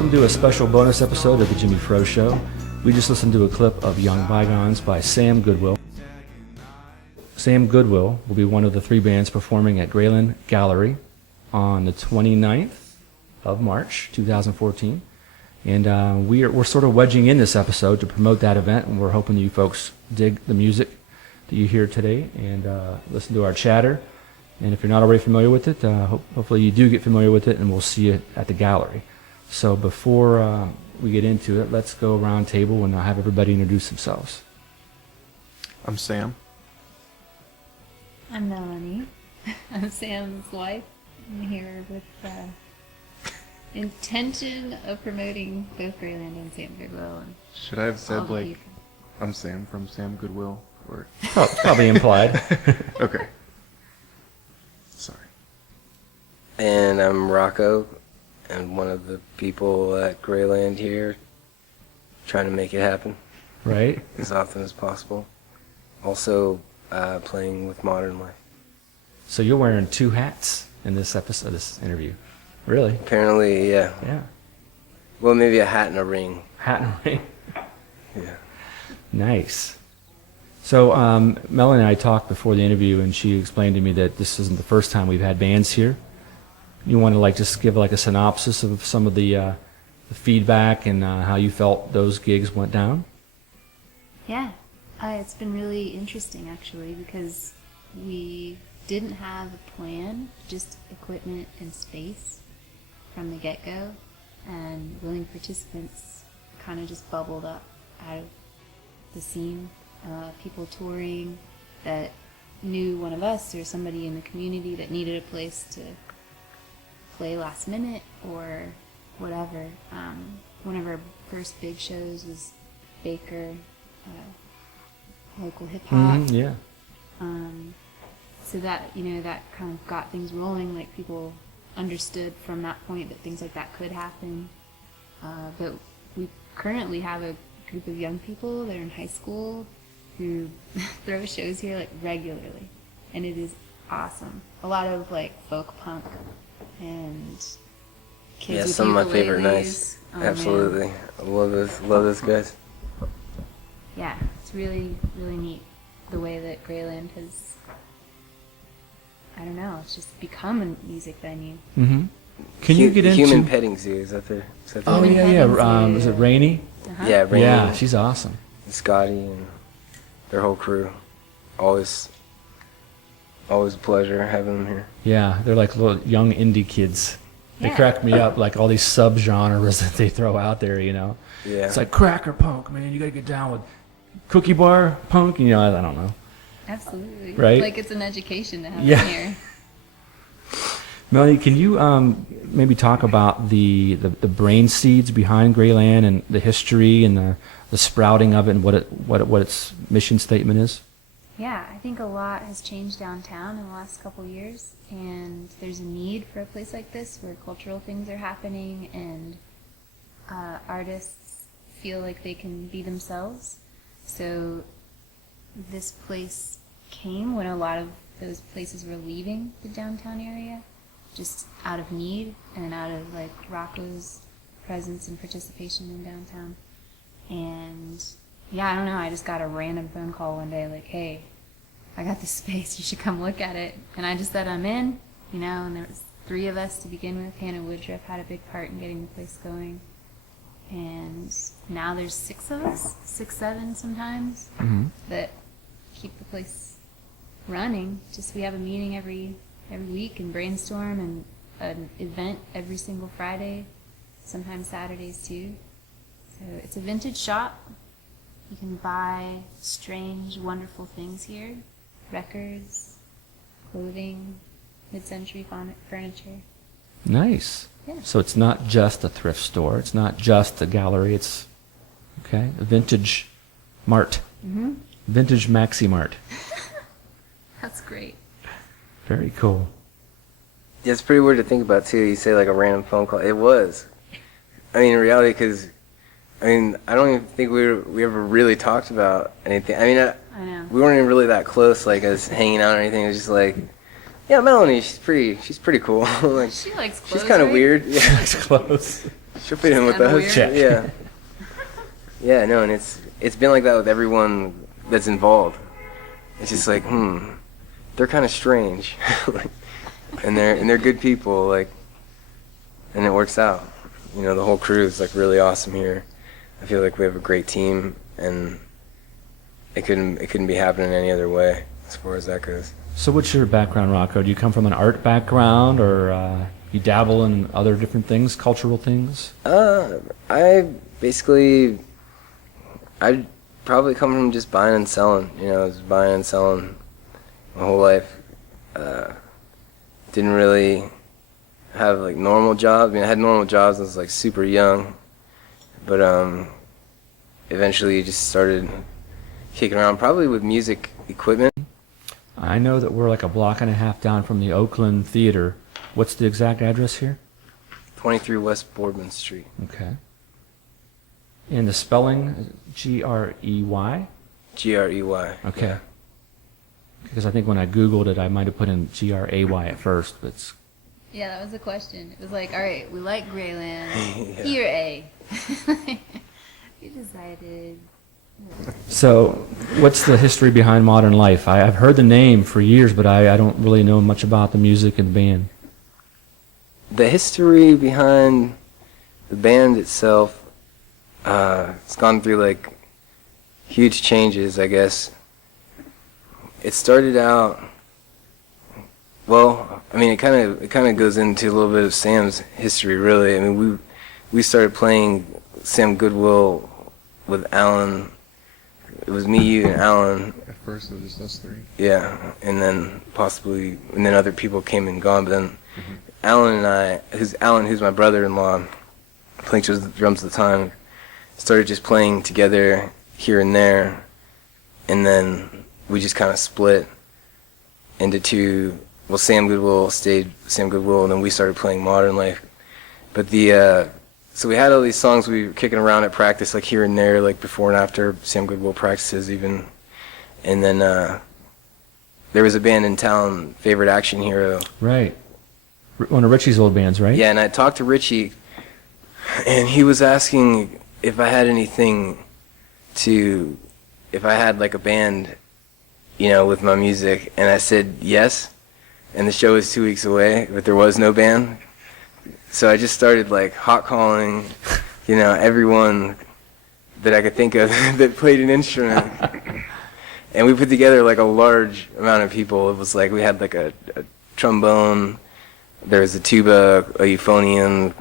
Welcome to a special bonus episode of the Jimmy Fro Show. We just listened to a clip of Young Bygones by Sam Goodwill. Sam Goodwill will be one of the three bands performing at Greyland Gallery on the 29th of March, 2014. And we're sort of wedging in this episode to promote that event, and we're hoping you folks dig the music that you hear today and listen to our chatter. And if you're not already familiar with it, hopefully you do get familiar with it, and we'll see you at the gallery. So before we get into it, let's go around table and have everybody introduce themselves. I'm Sam. I'm Melanie. I'm Sam's wife. I'm here with intention of promoting both Greyland and Sam Goodwill. And should I have said, like, people. I'm Sam from Sam Goodwill? Or Probably implied. Okay. Sorry. And I'm Rocco, and one of the people at Greyland here, trying to make it happen. Right. As often as possible. Also, playing with Modern Life. So you're wearing two hats in this episode, this interview. Really? Apparently, yeah. Yeah. Well, maybe a hat and a ring. Hat and ring. Yeah. Nice. So Melanie and I talked before the interview, and she explained to me that this isn't the first time we've had bands here. You want to just give a synopsis of some of the feedback and how you felt those gigs went down? Yeah, it's been really interesting actually, because we didn't have a plan, just equipment and space from the get-go, and willing participants kind of just bubbled up out of the scene. People touring that knew one of us or somebody in the community that needed a place to play last minute or whatever. One of our first big shows was Baker, local hip hop. Mm-hmm, yeah. So that, that kind of got things rolling. Like, people understood from that point that things like that could happen. But we currently have a group of young people that are in high school who throw shows here regularly, and it is awesome. A lot of folk punk and kids. Yeah, with some of my favorite ukuleles. nights. Oh, Absolutely. man. I love those guys. Yeah, it's really, really neat the way that Greyland has, I don't know, it's just become a music venue. Mm-hmm. Can you get into Human Petting Zoo? Is that their Oh name? yeah. Is it Rainey? Uh-huh. Yeah, Rainy. Yeah, she's awesome. And Scotty and their whole crew. Always a pleasure having them here. Yeah, they're like little young indie kids. They Yeah. crack me up, all these sub-genres that they throw out there, Yeah. It's like cracker punk, man. You got to get down with cookie bar punk, I don't know. Absolutely. Right? Like, it's an education to have Yeah. them here. Melanie, can you maybe talk about the brain seeds behind Greyland and the history and the sprouting of it and what its mission statement is? Yeah, I think a lot has changed downtown in the last couple of years, and there's a need for a place like this where cultural things are happening and artists feel like they can be themselves. So this place came when a lot of those places were leaving the downtown area, just out of need and out of Rocco's presence and participation in downtown. And yeah, I don't know, I just got a random phone call one day hey, I got this space, you should come look at it. And I just said I'm in, and there was 3 of us to begin with. Hannah Woodruff had a big part in getting the place going. And now there's 6 of us, 6, 7 sometimes, Mm-hmm. that keep the place running. Just we have a meeting every week and brainstorm, and an event every single Friday, sometimes Saturdays too. So it's a vintage shop. You can buy strange, wonderful things here. Records, clothing, mid-century furniture. Nice. Yeah. So it's not just a thrift store. It's not just a gallery. It's, a vintage mart. Mm-hmm. Vintage Maxi Mart. That's great. Very cool. Yeah, it's pretty weird to think about, too. You say, a random phone call. It was. In reality, because, I don't even think we ever really talked about anything. I know. We weren't even really that close, as hanging out or anything. It was just yeah, Melanie, she's pretty cool. She likes clothes, she's kind of right? weird. Yeah. That's close. She'll fit in with Kinda us. weird. Check. Yeah. Yeah, no, and it's been like that with everyone that's involved. It's just like, they're kind of strange, and they're good people, like, and it works out. You know, the whole crew is like really awesome here. I feel like we have a great team, and it couldn't be happening any other way as far as that goes. So what's your background, Rocco? Do you come from an art background, or you dabble in other different things, cultural things? I probably come from just buying and selling. You know, just buying and selling my whole life. Didn't really have like normal jobs. I mean, I had normal jobs when I was like super young, but eventually just started kicking around, probably with music equipment. I know that we're like a block and a half down from the Oakland Theater. What's the exact address here? 23 West Boardman Street. Okay. And the spelling, Grey? Grey. Okay. Because I think when I Googled it, I might have put in Gray at first, but it's... Yeah, that was the question. It was like, all right, we like Greyland. Yeah. Here, A. We decided. So, what's the history behind Modern Life? I've heard the name for years, but I don't really know much about the music and band. The history behind the band itself, it's gone through like huge changes, I guess. It started out, well, I mean, it kind of goes into a little bit of Sam's history, really. I mean, we started playing Sam Goodwill with Alan. It was me, you, and Alan. At first, it was just us three. Yeah, and then other people came and gone. But then Alan and I, who's my brother-in-law, playing the drums at the time, started just playing together here and there, and then we just kind of split into two. Well, Sam Goodwill stayed Sam Goodwill, and then we started playing Modern Life. But so we had all these songs we were kicking around at practice, like here and there, like before and after Sam Goodwill practices even. And then there was a band in town, Favorite Action Hero. Right. One of Richie's old bands, right? Yeah, and I talked to Richie, and he was asking if I had if I had like a band, you know, with my music, and I said yes, and the show was 2 weeks away, but there was no band. So I just started like hot calling, you know, everyone that I could think of that played an instrument. And we put together like a large amount of people. It was like we had like a trombone, there was a tuba, a euphonium,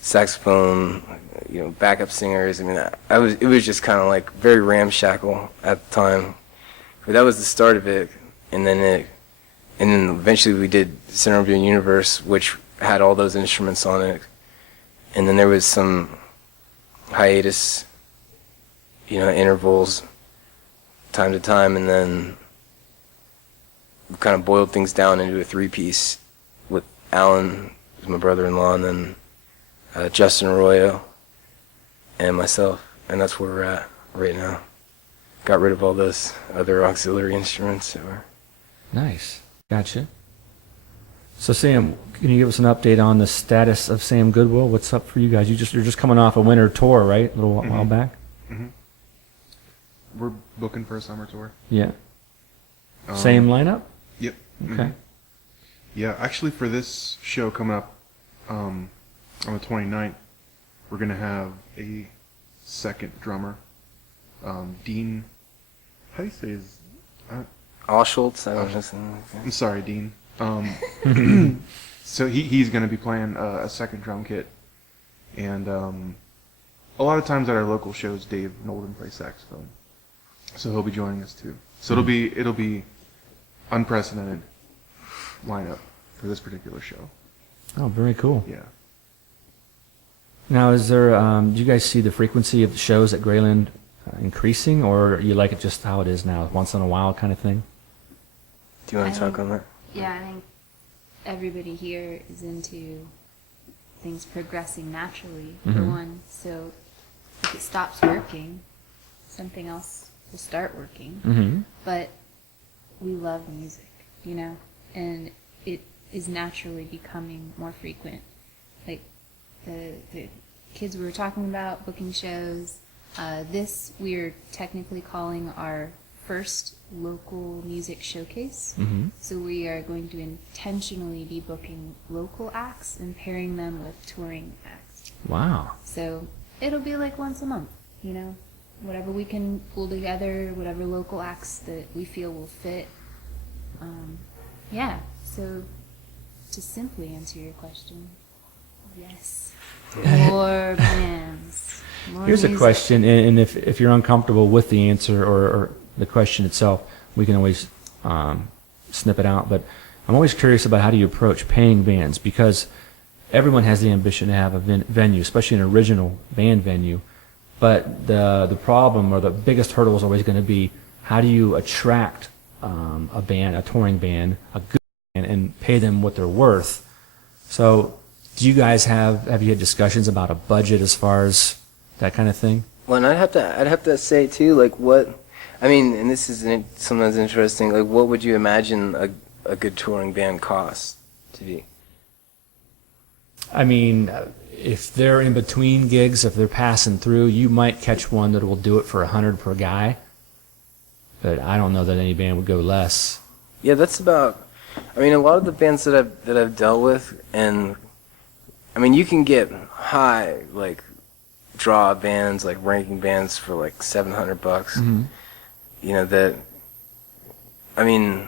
saxophone, you know, backup singers. I mean, it was just kind of like very ramshackle at the time. But that was the start of it. And then eventually we did Center of Your Universe, which had all those instruments on it. And then there was some hiatus, you know, intervals, time to time, and then we kind of boiled things down into a three-piece with Alan, who's my brother-in-law, and then Justin Arroyo, and myself, and that's where we're at right now. Got rid of all those other auxiliary instruments that were... Nice. Gotcha. So Sam, can you give us an update on the status of Sam Goodwill? What's up for you guys? You're just coming off a winter tour, right? A little while back? Mm-hmm. We're booking for a summer tour. Yeah. Same lineup? Yep. Okay. Mm-hmm. Yeah, actually for this show coming up on the 29th, we're going to have a second drummer, Dean. How do you say his... Allschultz? I don't know. I'm sorry, Dean. So he's going to be playing a second drum kit. And a lot of times at our local shows, Dave Nolden plays saxophone. So he'll be joining us too. So it'll be unprecedented lineup for this particular show. Oh, very cool. Yeah. Now, is there? Do you guys see the frequency of the shows at Greyland increasing, or you like it just how it is now, once in a while kind of thing? Do you want to talk on that? Yeah, I think everybody here is into things progressing naturally, for Mhm. one. So if it stops working, something else will start working. Mm-hmm. But we love music, you know, and it is naturally becoming more frequent. Like the kids we were talking about, booking shows. This we're technically calling our first local music showcase. Mm-hmm. So we are going to intentionally be booking local acts and pairing them with touring acts. Wow. So it'll be like once a month, you know, whatever we can pull together, whatever local acts that we feel will fit. Yeah, so to simply answer your question, yes. More bands. More Here's a music. question, and if you're uncomfortable with the answer or the question itself, we can always snip it out. But I'm always curious about how do you approach paying bands, because everyone has the ambition to have a venue, especially an original band venue. But the problem or the biggest hurdle is always going to be how do you attract a band, a touring band, a good band, and pay them what they're worth. So do you guys have you had discussions about a budget as far as that kind of thing? Well, and I'd have to say too, like and this is sometimes interesting. Like, what would you imagine a good touring band cost to be? I mean, if they're in between gigs, if they're passing through, you might catch one that will do it for $100 per guy. But I don't know that any band would go less. Yeah, that's about. I mean, a lot of the bands that I've dealt with, and I mean, you can get high like draw bands, like ranking bands for like $700. Mm-hmm. You know that. I mean,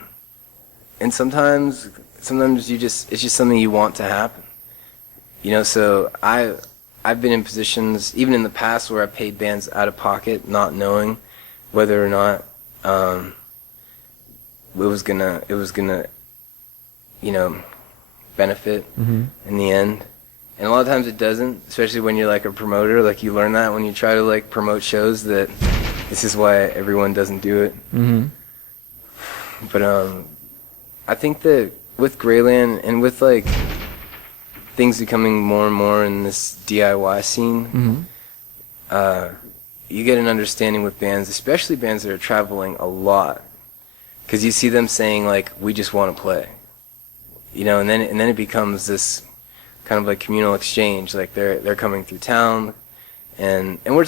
and sometimes it's just something you want to happen. You know, so I've been in positions even in the past where I paid bands out of pocket, not knowing whether or not it was gonna benefit in the end. And a lot of times it doesn't, especially when you're like a promoter. Like, you learn that when you try to like promote shows, that this is why everyone doesn't do it. Mm-hmm. But I think that with Greyland and with like things becoming more and more in this DIY scene, you get an understanding with bands, especially bands that are traveling a lot, because you see them saying like, we just want to play, you know, and then it becomes this kind of like communal exchange. Like they're coming through town, and we're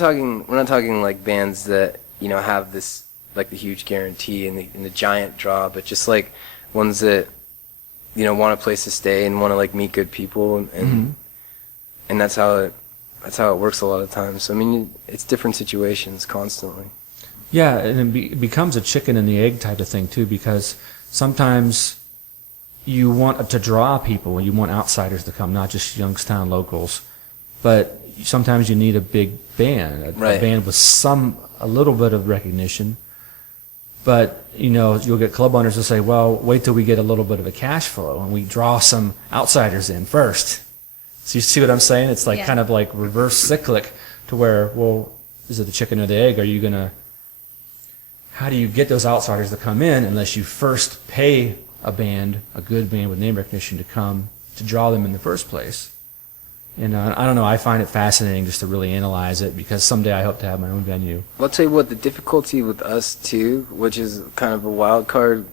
not talking like bands that, you know, have this like the huge guarantee and the giant draw, but just like ones that, you know, want a place to stay and want to like meet good people, and that's how it works a lot of times. So I mean, it's different situations constantly. Yeah, and it becomes a chicken and the egg type of thing too, because sometimes you want to draw people, you want outsiders to come, not just Youngstown locals, but sometimes you need a big band, a band with a little bit of recognition. But, you know, you'll get club owners who say, well, wait till we get a little bit of a cash flow and we draw some outsiders in first. So you see what I'm saying? It's like kind of like reverse cyclic to where, well, is it the chicken or the egg? How do you get those outsiders to come in unless you first pay a band, a good band with name recognition, to come to draw them in the first place? And I don't know, I find it fascinating just to really analyze it, because someday I hope to have my own venue. I'll tell you what, the difficulty with us too, which is kind of a wild card,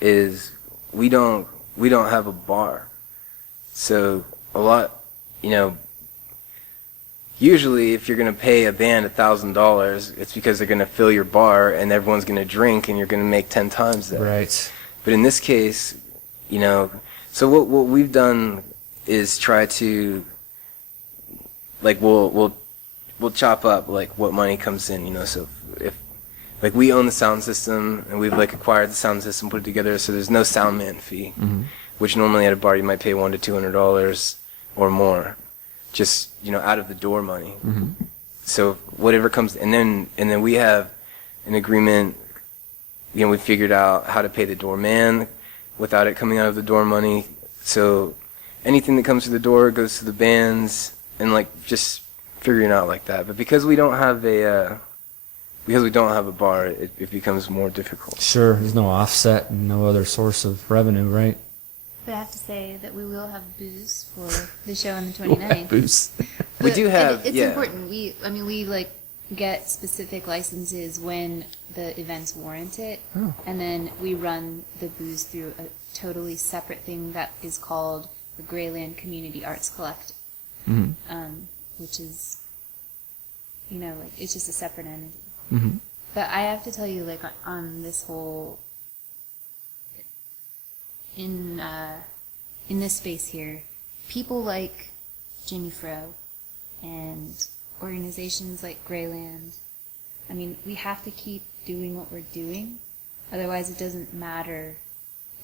is we don't have a bar. So a lot, you know, usually if you're going to pay a band $1,000, it's because they're going to fill your bar and everyone's going to drink and you're going to make 10 times that. Right. But in this case, you know, so what we've done is try to, like, we'll chop up like what money comes in, you know. So if like we own the sound system and we've like acquired the sound system, put it together, so there's no sound man fee, which normally at a bar you might pay $100 to $200 or more, just, you know, out of the door money. So whatever comes, and then we have an agreement. You know, we figured out how to pay the doorman without it coming out of the door money. So anything that comes through the door goes to the bands, and like just figuring out like that. But because we don't have a bar, it becomes more difficult. Sure, there's no offset and no other source of revenue, right? But I have to say that we will have booze for the show on the 29th. Booze. We do have, It's yeah. important. We like get specific licenses when the events warrant it, and then we run the booze through a totally separate thing that is called the Greyland Community Arts Collective. which is, like, it's just a separate entity. Mm-hmm. But I have to tell you, like, on this whole, in this space here, people like Jimmy Fro and organizations like Greyland, I mean, we have to keep doing what we're doing, otherwise it doesn't matter,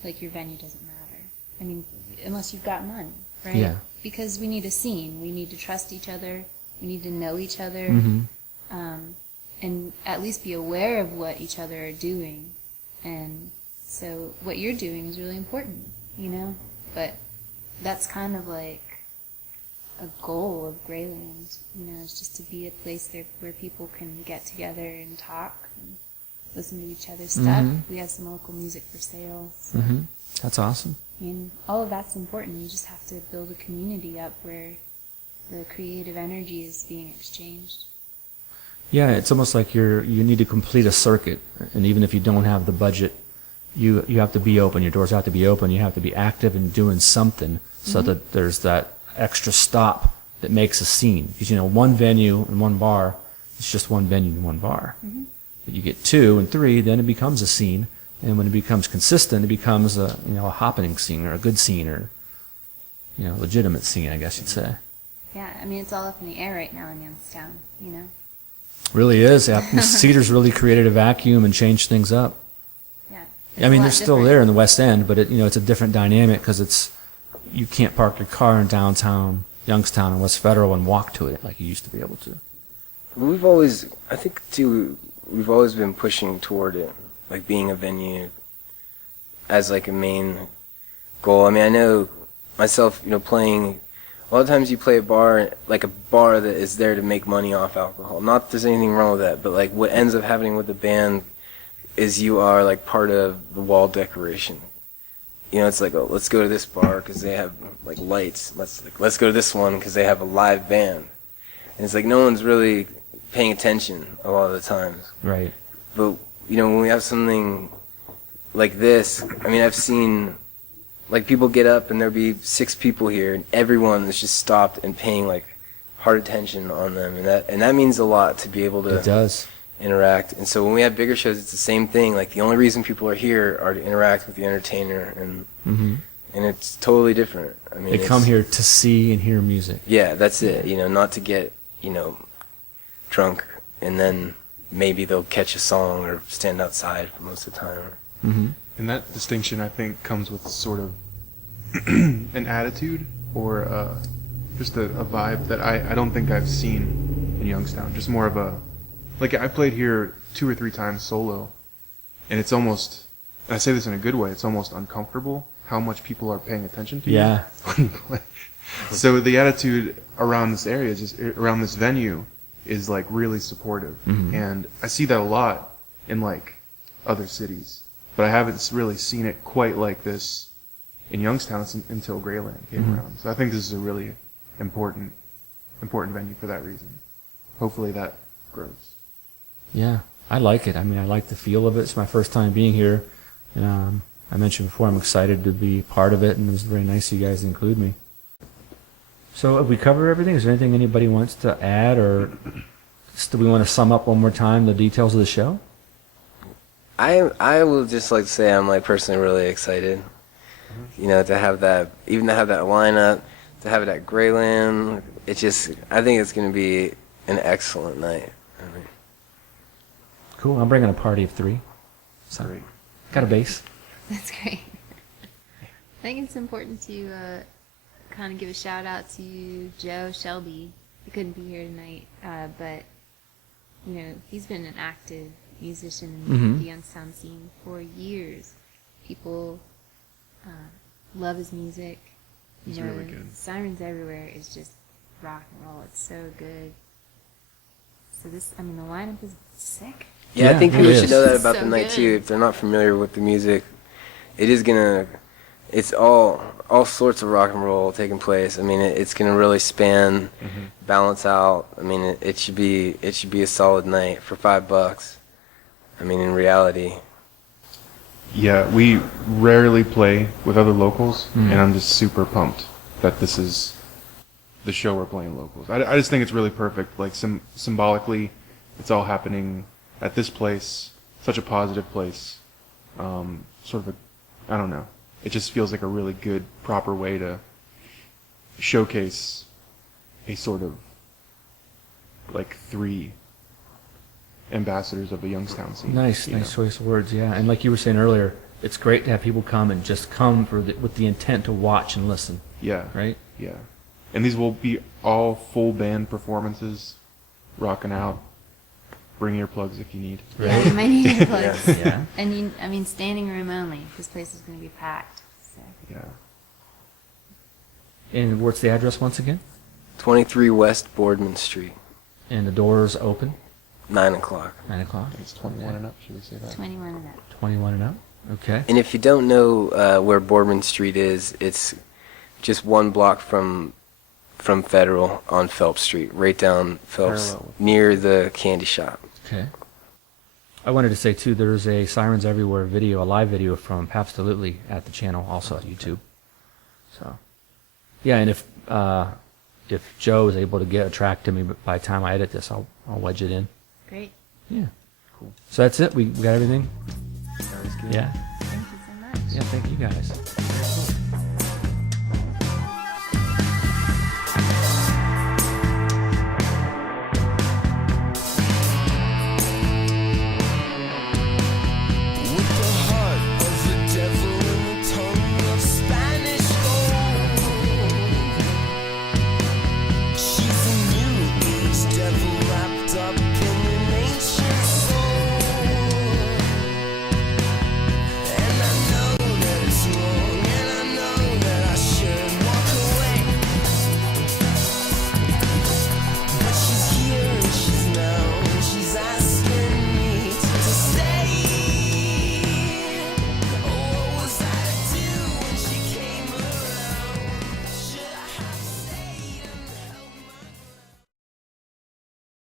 like, your venue doesn't matter. I mean, unless you've got money, right? Yeah. Because we need a scene, we need to trust each other, we need to know each other, and at least be aware of what each other are doing. And so what you're doing is really important, But that's kind of like a goal of Greyland, is just to be a place there where people can get together and talk and listen to each other's stuff. We have some local music for sale. So, That's awesome. I mean, all of that's important. You just have to build a community up where the creative energy is being exchanged. Yeah, it's almost like you need to complete a circuit, and even if you don't have the budget, you have to be open. Your doors have to be open. You have to be active and doing something so that there's that extra stop that makes a scene. Because one venue and one bar, it's just one venue and one bar. But you get 2 and 3, then it becomes a scene, and when it becomes consistent, it becomes a happening scene or a good scene or legitimate scene, I guess you'd say. Yeah, I mean, it's all up in the air right now in Youngstown, Really is. Cedar's really created a vacuum and changed things up. Yeah. I mean, they're still there in the West End, but it's a different dynamic because you can't park your car in downtown Youngstown and West Federal and walk to it like you used to be able to. We've always been pushing toward it, like being a venue as like a main goal. I mean, I know myself, playing. A lot of times you play a bar that is there to make money off alcohol. Not that there's anything wrong with that, but like what ends up happening with the band is you are like part of the wall decoration. It's like, oh, let's go to this bar because they have like lights. Let's go to this one because they have a live band. And it's like no one's really paying attention a lot of the times. Right. But when we have something like this, I mean, I've seen. Like, people get up and there'll be 6 people here, and everyone is just stopped and paying, like, hard attention on them. And that means a lot to be able to It does. interact. And so when we have bigger shows, it's the same thing. Like, the only reason people are here are to interact with the entertainer, and it's totally different. I mean, They come here to see and hear music. Yeah, that's it. Not to get, drunk, and then maybe they'll catch a song or stand outside for most of the time. And that distinction, I think, comes with sort of an attitude or just a vibe that I don't think I've seen in Youngstown. Just more of a... Like, I played here 2 or 3 times solo, and it's almost... And I say this in a good way, it's almost uncomfortable how much people are paying attention to you when you play. So the attitude around this area, just around this venue, is, like, really supportive. And I see that a lot in, like, other cities. But I haven't really seen it quite like this in Youngstown until Greyland came around. So I think this is a really important venue for that reason. Hopefully that grows. Yeah, I like it. I mean, I like the feel of it. It's my first time being here. And I mentioned before, I'm excited to be part of it, and it was very nice of you guys to include me. So have we covered everything? Is there anything anybody wants to add, or do we want to sum up one more time the details of the show? I would just like to say I'm like personally really excited, to have that lineup, to have it at Greyland. I think it's going to be an excellent night. Cool. I'm bringing a party of 3. So, Great. got a bass. That's great. I think it's important to kind of give a shout out to Joe Shelby. He couldn't be here tonight, but he's been an active musician in the Youngstown scene for years. People love his music. He's really good. Sirens Everywhere is just rock and roll. It's so good. So the lineup is sick. Yeah, I think it people is. should know that about So the night good. too. If they're not familiar with the music, it's all sorts of rock and roll taking place. I mean, it's gonna really span, balance out. I mean, it should be a solid night for $5. I mean, in reality. Yeah, we rarely play with other locals, and I'm just super pumped that this is the show we're playing locals. I just think it's really perfect. Like symbolically, it's all happening at this place, such a positive place. Sort of a, I don't know. It just feels like a really good, proper way to showcase a sort of like 3 ambassadors of the Youngstown scene. Nice choice of words, yeah. And like you were saying earlier, it's great to have people come and just come with the intent to watch and listen. Yeah. Right? Yeah. And these will be all full band performances, rocking out. Bring earplugs if you need. Yeah, you might need earplugs. Yeah. And I mean, standing room only. This place is going to be packed. So. Yeah. And what's the address once again? 23 West Boardman Street, And the doors open 9 o'clock. 9 o'clock. It's 21 and up, should we say that? 21 and up. 21 and up. Okay. And if you don't know where Boardman Street is, it's just 1 block from Federal on Phelps Street, right down Phelps, Parallel. near the candy shop. Okay. I wanted to say too, there's a Sirens Everywhere video, a live video from Absolutely at the channel, also at YouTube. So, yeah, and if Joe is able to get a track to me by the time I edit this, I'll wedge it in. Great. Yeah. Cool. So that's it. We got everything. That was good. Yeah. Thank you so much. Yeah. Thank you guys.